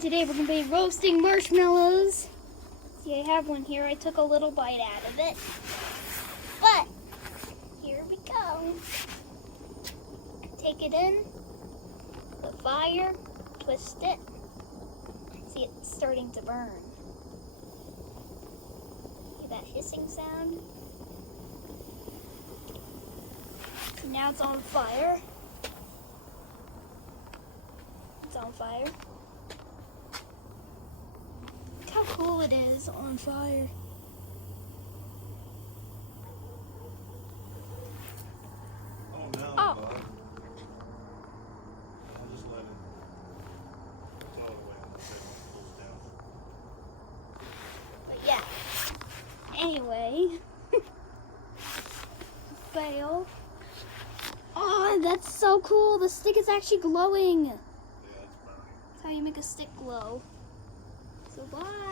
Today we're going to be roasting marshmallows. See, I have one here. I took a little bite out of it. But, here we go. Take it in, the fire, twist it. See, it's starting to burn. Hear that hissing sound? So now it's on fire. It's on fire. Look how cool it is on fire. Oh no, Oh. Bud. I'll just let it flow away and say when it cools down. But yeah. Anyway. Fail. Oh, that's so cool. The stick is actually glowing. Yeah, it's burning. That's how you make a stick glow. So bye.